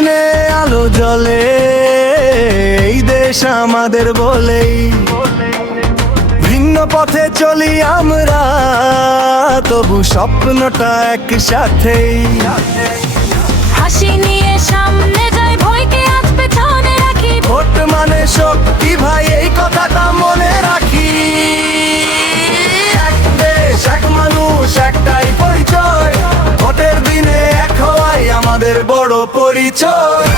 দিনে আলো জ্বলে এই দেশ আমাদের বলেই। ভিন্ন পথে চলি আমরা, তবু স্বপ্নটা একসাথেই। হাসি নিয়ে সামনে যাই, ভয়কে আজ পেছনে রাখি। ভোট মানে শক্তি ভাই, এই কথাটা মনে রাখি। এক দেশ, এক মানুষ, একটাই পরিচয়। ভোটের দিনে এক হওয়াই আমাদের বড় পরিচয়।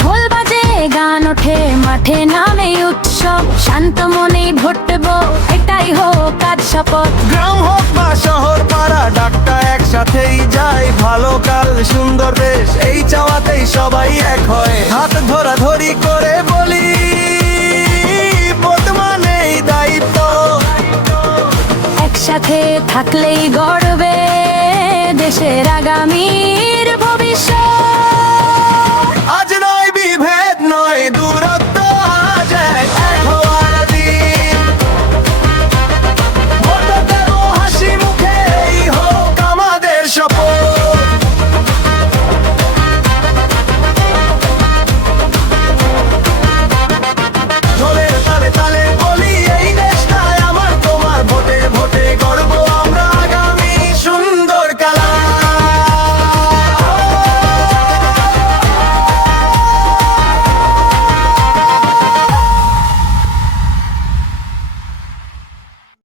ঢোল বাজে, গান ওঠে, মাঠে নামে উৎসব। শান্ত মনে ভোট দেব, এটাই হোক আজ শপথ। গ্রাম হোক বা শহর পাড়া, ডাকটা একসাথেই যায়। ভালো কাল, সুন্দর দেশ, এই চাওয়াতেই সবাই এক হয়। হাত ধরাধরি করে বলি, ভোট মানেই দায়িত্ব। একসাথে থাকলেই গড়